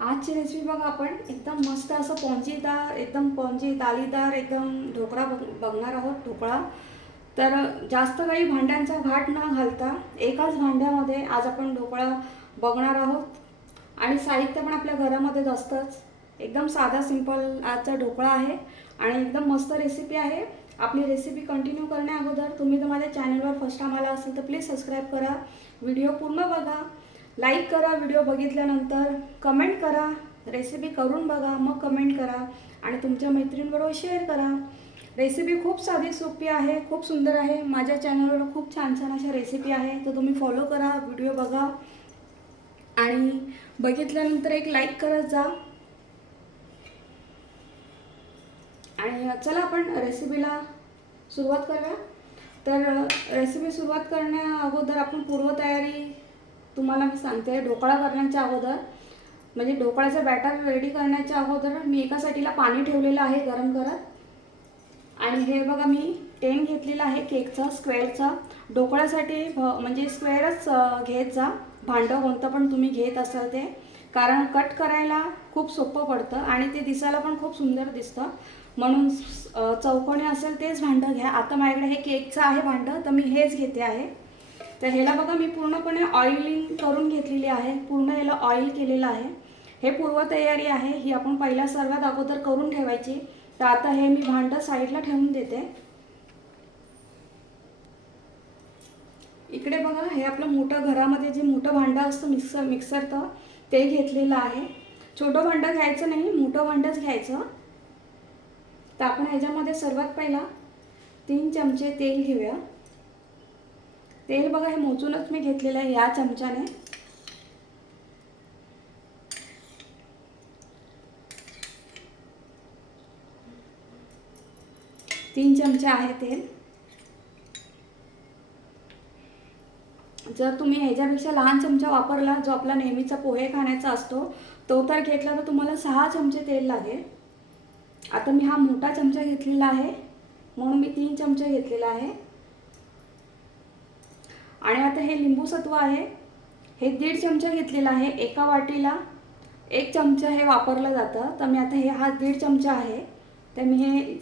आजची रेसिपी बघा आपण. एकदम मस्त असं पोंजीदार एकदम पोंजी दालीदार एकदम ढोकळा बघ बघणार आहोत ढोकळा. तर जास्त काही भांड्यांचा घाट न घालता एकाच भांड्यामध्ये आज आपण ढोकळा बघणार आहोत. आणि साहित्य पण आपल्या घरामध्येच असतंच. एकदम साधा सिंपल आजचा ढोकळा आहे आणि एकदम मस्त रेसिपी आहे. आपली रेसिपी कंटिन्यू करण्या अगोदर तुम्ही तर माझ्या चॅनलवर फर्स्ट टाइम आला असेल तर प्लीज सबस्क्राईब करा. व्हिडिओ पूर्ण बघा. लाईक करा व्हिडिओ बघितल्यानंतर कमेंट करा रेसिपी करून बघा मग कमेंट करा आणि तुमच्या मैत्रिणीबरोबर शेअर करा. रेसिपी खूप साधी सोपी आहे खूप सुंदर आहे. माझ्या चॅनलवर खूप छान छान अशा रेसिपी आहे. तर तुम्ही फॉलो करा व्हिडिओ बघा. आणि बघितल्यानंतर एक लाईक करत जा. आणि चला आपण रेसिपीला सुरुवात करूया. तर रेसिपी सुरुवात करण्या अगोदर आपण पूर्वतयारी तुम्हाला मी सांगते ढोकळा करण्याच्या अगोदर म्हणजे ढोकळ्याचं बॅटर रेडी करण्याच्या अगोदर मी एका साईडला पाणी ठेवलेलं आहे गरम करत. आणि हे बघा मी टेन घेतलेला आहे केकचं स्क्वेअरचं. ढोकळ्यासाठी भ- म्हणजे स्क्वेअरच अं, घेत जा. भांडं कोणतं पण तुम्ही घेत असाल ते. कारण कट करायला खूप सोपं पडतं आणि ते दिसायला पण खूप सुंदर दिसतं. म्हणून चौकोनी असेल तेच भांडं घ्या. आता माझ्याकडे हे केकचं आहे भांडं तर मी हेच घेते आहे. तर ह्याला बघा मी पूर्णपणे ऑइलिंग करून घेतलेली आहे. पूर्ण याला ऑइल केलेलं आहे. हे पूर्वतयारी आहे. ही आपण पहिल्या सर्वात अगोदर करून ठेवायची. तर आता हे मी भांडं साईडला ठेवून देते. इकडे बघा हे आपलं मोठं घरामध्ये जे मोठं भांडं असतं मिक्सर मिक्सरचं ते घेतलेलं आहे. छोटं भांडं घ्यायचं नाही मोठं भांडंच घ्यायचं. तर आपण ह्याच्यामध्ये सर्वात पहिला तीन चमचे तेल घेऊया. तेल बघा हे मोजूनच मी घेतलेलं आहे या चमच्याने. तीन चमचे आहे तेल. जर तुम्ही ह्याच्यापेक्षा लहान चमचा वापरला जो आपला नेहमीचा पोहे खाण्याचा असतो तो तर घेतला तर तुम्हाला सहा चमचे तेल लागेल. आता मी हा मोठा चमचा घेतलेला आहे म्हणून मी तीन चमचे घेतलेला आहे. आणि आता हे लिंबूसत्व आहे हे दीड चमचा घेतलेला आहे एका वाटीला एक चमचा हे वापरलं जातं. तर मी आता हे हा दीड चमचा आहे. तर मी हे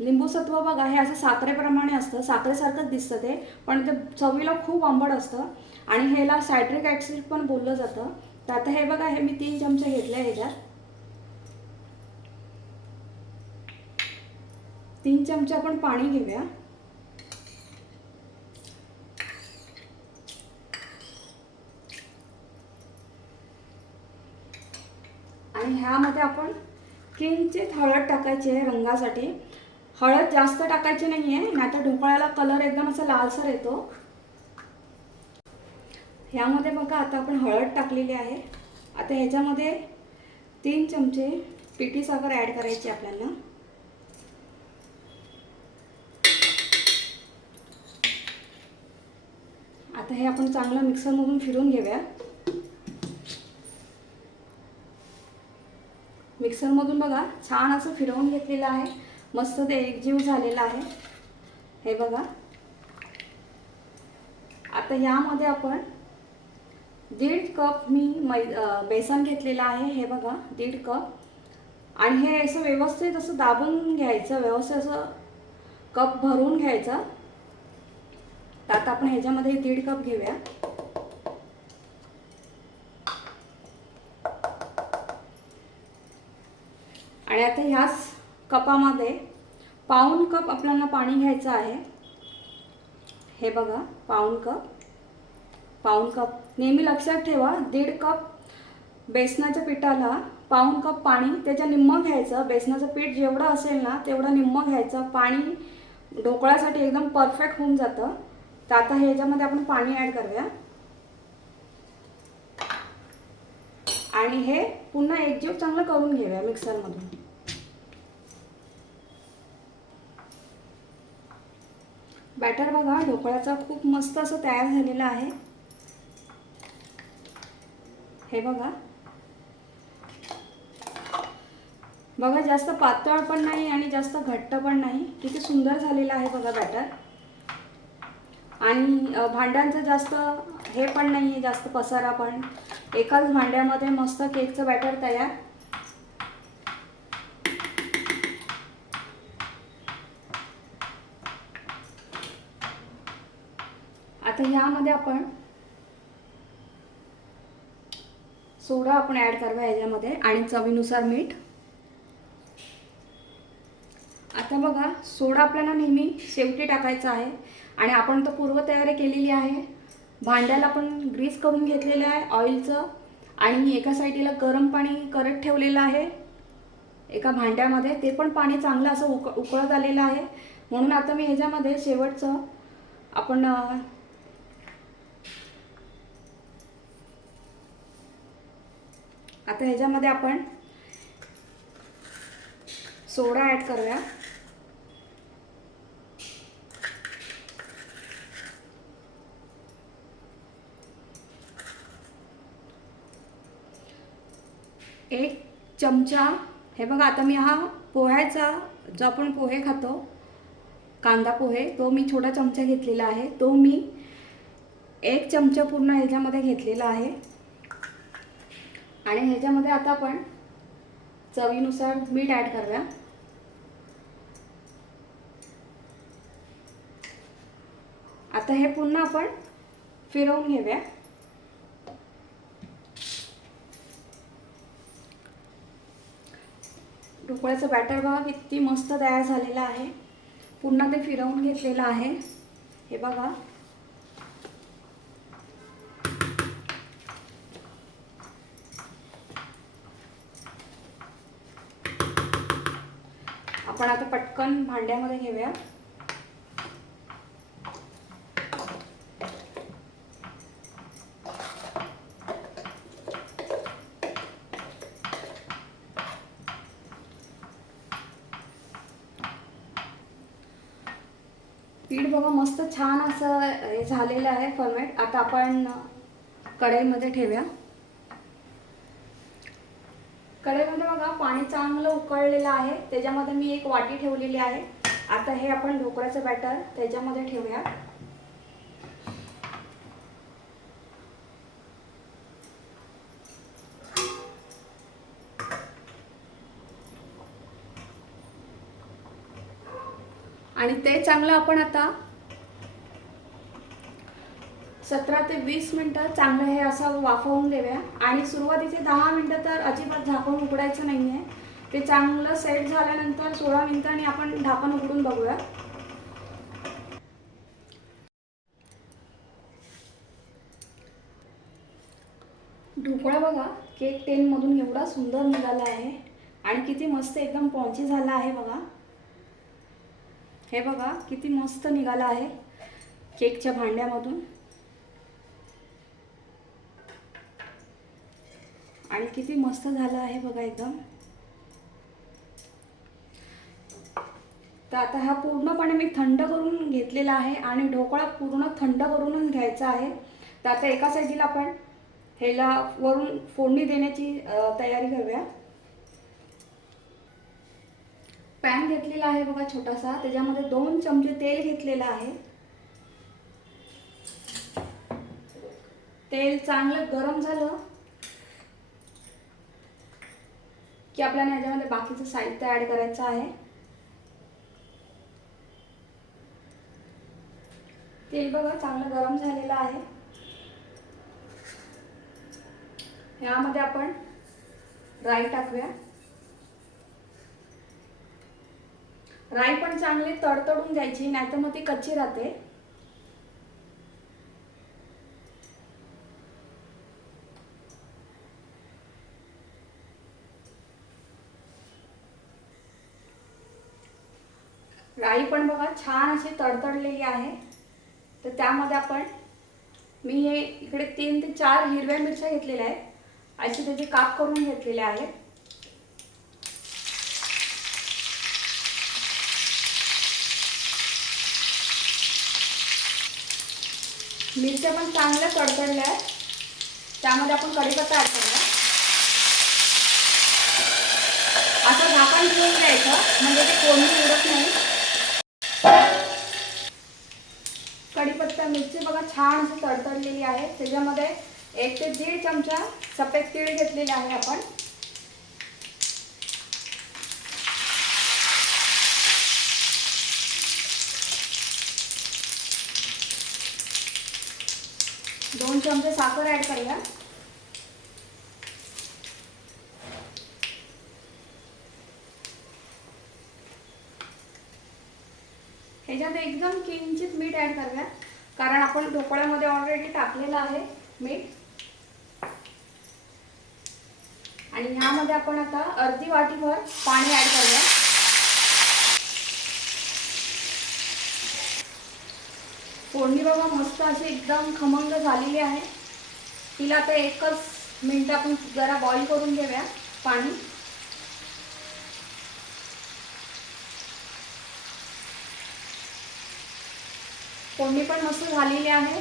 लिंबूसत्व बघा हे असं साखरेप्रमाणे असतं. साखरेसारखंच दिसतं ते पण ते चवीला खूप आंबट असतं. आणि ह्याला सायट्रिक ॲसिड पण बोललं जातं. तर आता हे बघा हे मी तीन चमचे घेतले ह्याच्यात. तीन चमचे आपण पाणी घेऊया आणि ह्यामध्ये आपण किंचित हळद टाकायची आहे रंगासाठी. हळद जास्त टाकायची नाही आहे नाहीतर ढोकळ्याला कलर एकदम असा लालसर येतो. ह्यामध्ये बघा आता आपण हळद टाकलेली आहे. आता ह्याच्यामध्ये तीन चमचे पिठी साखर ॲड करायची आपल्याला. आता हे आपण चांगलं मिक्सरमधून फिरून घेऊया. मिक्सरमधून बघा छान असं फिरवून घेतलेलं आहे. मस्त ते एकजीव झालेलं आहे. हे बघा. आता यामध्ये आपण दीड कप मी मै बेसन घेतलेलं आहे. हे बघा दीड कप. आणि हे असं व्यवस्थित असं दाबून घ्यायचं व्यवस्थित असं कप भरून घ्यायचं. तर आता आपण ह्याच्यामध्ये दीड कप घेऊया. आणि आता ह्याच कपामध्ये पाऊण कप आपल्याला पाणी घ्यायचं आहे. हे बघा पाऊण कप. पाऊण कप. नेहमी लक्षात ठेवा दीड कप बेसनाच्या पिठाला पाऊण कप पाणी त्याच्या निम्मं घ्यायचं. बेसनाचं पीठ जेवढं असेल ना तेवढं निम्मं घ्यायचं. पाणी ढोकळ्यासाठी एकदम परफेक्ट होऊन जातं. तर आता ह्याच्यामध्ये आपण पाणी ॲड करूया. आणि हे पुन्हा एकजीव चांगलं करून घेऊया मिक्सरमधून बॅटर बघा ढोकळ्याचा खूप मस्त असं तयार झालेलं आहे. हे बघा. बघा जास्त पातळ पण नाही आणि जास्त घट्ट पण नाही. किती सुंदर झालेलं आहे बघा बॅटर. आणि भांड्यांचं जास्त हे पण नाही आहे जास्त पसारा पण. एकाच भांड्यामध्ये मस्त केकचं बॅटर तयार आता ह्यामध्ये आपण सोडा आपण ॲड करावा ह्याच्यामध्ये आणि चवीनुसार मीठ. आता बघा सोडा आपल्याला नेहमी शेवटी टाकायचा आहे आणि आपण तर पूर्वतयारी केलेली आहे. भांड्याला पण ग्रीस करून घेतलेलं आहे ऑइलचं आणि एका साईडीला गरम पाणी करत ठेवलेलं आहे. एका भांड्यामध्ये ते पण पाणी चांगलं असं उक उकळत आलेलं आहे. म्हणून आता मी ह्याच्यामध्ये शेवटचं आपण आता ह्याच्यामध्ये आपण सोडा ॲड करूया. एक चमचा हे बघा आता मी हा पोह्याचा जो आपण पोहे खातो कांदा पोहे तो मी छोटा चमचा घेतलेला आहे. तो मी एक चमचा पूर्ण ह्याच्यामध्ये घेतलेला आहे. आणि ह्याच्यामध्ये आता आपण चवीनुसार मीठ ॲड करूया. आता हे पुन्हा आपण फिरवून घेऊया. ढोकळ्याचं बॅटर बघा किती मस्त तयार झालेलं आहे. पुन्हा ते फिरवून घेतलेलं आहे. हे बघा. आपण आता पटकन भांड्यामध्ये घेऊया. पीठ बघा मस्त छान असं हे झालेलं आहे फॉर्मेट. आता आपण कढईमध्ये ठेवूया कढईमध्ये बघा पाणी चांगलं उकळलेलं आहे. त्याच्यामध्ये मी एक वाटी ठेवलेली आहे. आता हे आपण ढोकळ्याचं बॅटर त्याच्यामध्ये ठेवूया. आणि ते चांगलं आपण आता सतरा ते वीस मिनटं चांगलं हे असं वाफवून देऊया आणि सुरुवातीचे दहा मिनटं तर अजिबात झाकून उघडायचं नाही आहे ते चांगलं सेट झाल्यानंतर सोळा मिनटांनी आपण ढाकण उघडून बघूया. ढोकळा बघा केक टेनमधून एवढा सुंदर निघाला आहे. आणि किती मस्त एकदम पॉन्ची झाला आहे बघा. हे बघा किती मस्त निघाला आहे केकच्या भांड्यामधून. आणि किती मस्त झालं आहे बघा एकदम. तर आता हा पूर्णपणे मी थंड करून घेतलेला आहे आणि ढोकळा पूर्ण थंड करूनच घ्यायचा आहे. तर आता एका साईडीला आपण ह्याला वरून फोडणी देण्याची तयारी करूया. पॅन घेतलेला आहे बघा छोटासा त्याच्यामध्ये दोन चमचे तेल घेतलेलं आहे. तेल चांगलं गरम झालं. की आपल्याला याच्यामध्ये बाकीचं साहित्य ॲड करायचं आहे. तेल बघा चांगलं गरम झालेलं आहे. यामध्ये आपण राई टाकूया. राई पण चांगली तडतडून द्यायची नाहीतर मग ती कच्ची राहते. राई पण बघा छान अशी तडतडलेली आहे. तर त्यामध्ये आपण मी हे इकडे तीन ते चार हिरव्या मिरच्या घेतलेल्या आहेत. असे त्याचे काप करून घेतलेले आहेत मिरच्या पण चांगल्या तडतडल्या आहेत. त्यामध्ये आपण कढीपत्ता ॲड करूया. असं झाकण ठेवून द्यायचं म्हणजे ते कोणी उडत नाही. कढीपत्ता मिरची बघा छान अशी तडतडलेली आहे. त्याच्यामध्ये एक ते दीड चमचा सफेद तीळ घेतलेला आहे आपण. दोन चमचे साखर ॲड करूया. ह्याच्यात एकदम किंचित मीठ ॲड करूया. कारण आपण ढोकळ्यामध्ये ऑलरेडी टाकलेलं आहे मीठ. आणि ह्यामध्ये आपण आता अर्धी वाटीभर पाणी ॲड करूया. फोडणी बघा मस्त अशी एकदम खमंग झालेली आहे. तिला आता एकच मिनिट आपण जरा बॉईल करून घेऊया पाणी. फोडणी पण मस्त झालेली आहे.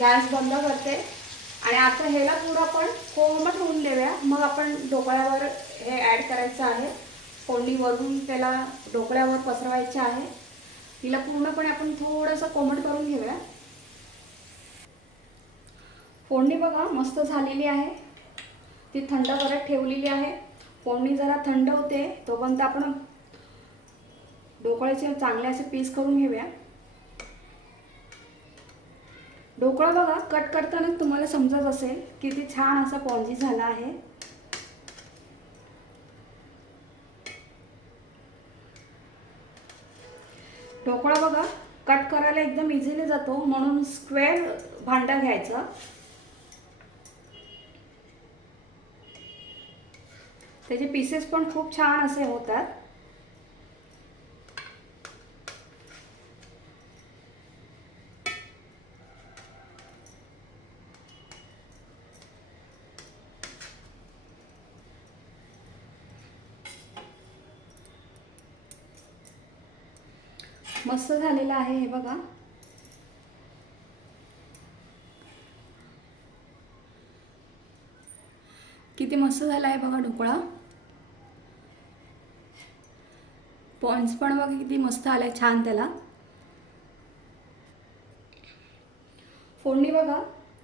गॅस बंद करते. आणि आता ह्याला पुढं आपण कोमट होऊन देऊया. मग आपण ढोकळ्यावर हे ॲड करायचं आहे. फोडणीवरून त्याला ढोकळ्यावर पसरवायचे आहे. तिला पूर्णपणे आपण थोडंसं कोमट करून घेऊया. फोडणी बघा मस्त झालेली आहे. ती थंड करत ठेवलेली आहे. फोडणी जरा थंड होते तोपर्यंत आपण ढोकळ्याचे चांगले असे पीस करून घेऊया. ढोकळा बघा कट करताना तुम्हाला समजत असेल किती छान असा पॉन्जी झाला आहे. ढोकळा बघा कट करायला एकदम इझिली जातो म्हणून स्क्वेअर भांडा घ्यायचा. त्याचे पीसेस पण खूप छान असे होतात. मस्त झालेलं आहे हे बघा. किती मस्त झाला आहे बघा ढोकळा. पॉइंट्स पण बघा किती मस्त आलाय छान त्याला. फोडणी बघा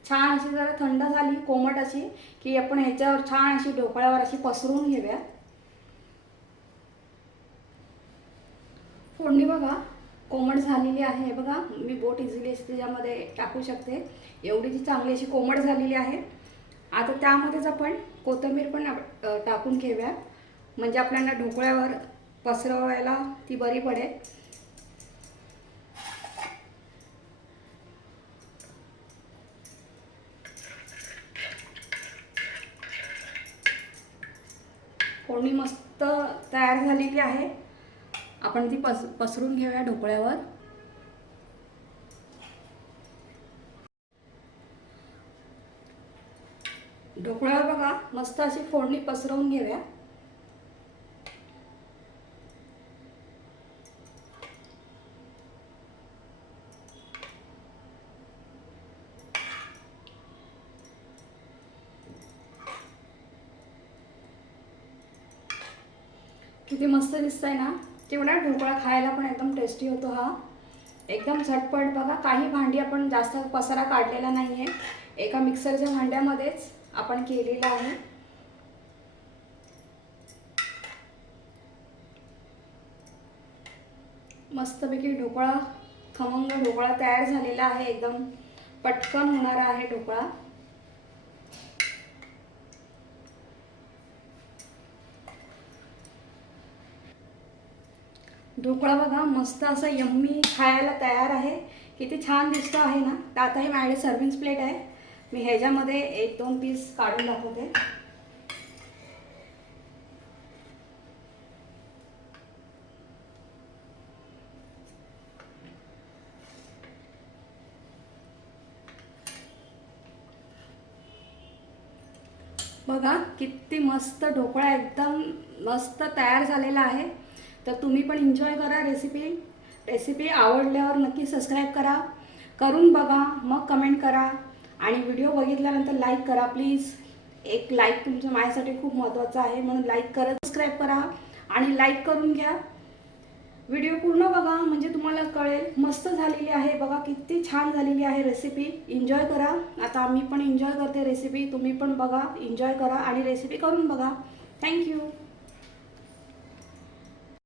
छान अशी जरा थंड झाली कोमट अशी की आपण ह्याच्यावर छान अशी ढोकळ्यावर अशी पसरून घेऊया. फोडणी बघा. कोमट झालेली आहे. बघा मी बोट इझिली अशी त्याच्यामध्ये टाकू शकते. एवढी ती चांगली अशी कोमट झालेली आहे. आता त्यामध्येच आपण कोथिंबीर पण टाकून घेऊया म्हणजे आपल्याला ढोकळ्यावर पसरवायला ती बरी पडेल. फोडणी मस्त तयार झालेली आहे. आपण ती पस पसरून घेऊया ढोकळ्यावर. ढोकळ्यावर बघा मस्त अशी फोडणी पसरवून घेऊया. किती मस्त दिसतंय ना? तेवढा ढोकळा खायला पण एकदम टेस्टी होतो हा. एकदम झटपट बघा काही भांडी आपण जास्त पसारा काढलेला नाही आहे एका मिक्सरच्या भांड्यामध्येच आपण केलेलं आहे. मस्तपैकी ढोकळा खमंग ढोकळा तयार झालेला आहे एकदम. पटकन होणारा आहे ढोकळा. ढोकळा बघा मस्त असा यम्मी खायला तयार आहे. किती छान दिसतो आहे ना. तर आता हे माझ्याकडे सर्विंग प्लेट आहे. मी ह्याच्यामध्ये एक दोन पीस काढून दाखवते. बघा किती मस्त ढोकळा एकदम मस्त तयार झालेला आहे. तर तुम्ही पण एन्जॉय करा रेसिपी रेसिपी आवडल्यावर नक्की सबस्क्राईब करा. करून बघा मग कमेंट करा. आणि व्हिडिओ बघितल्यानंतर लाईक करा प्लीज एक लाईक तुमचं माझ्यासाठी खूप महत्त्वाचं आहे म्हणून लाईक करा सबस्क्राईब करा. आणि लाईक करून घ्या. व्हिडिओ पूर्ण बघा म्हणजे तुम्हाला कळेल. मस्त झालेली आहे. बघा किती छान झालेली आहे रेसिपी एन्जॉय करा. आता आम्ही पण एन्जॉय करते रेसिपी तुम्ही पण बघा. एन्जॉय करा आणि रेसिपी करून बघा. थँक्यू